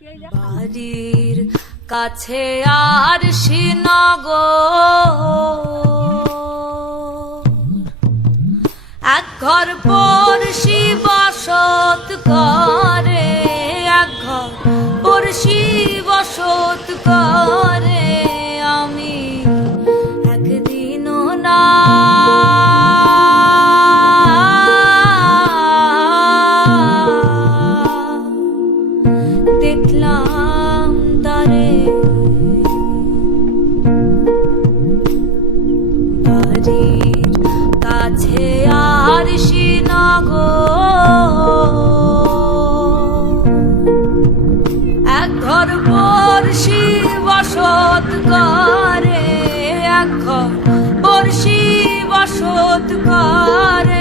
বাড়ির কাছে আর শ্রীনগর এক ঘর পড়শি বসত করে, এক ঘর পড়শি বসত করে। আমি একদিনও না দেখলাম তারে। বাড়ির কাছে আর শ্রীনগর এক ঘর পড়শি বসত করে, এক ঘর পড়শি বসত করে।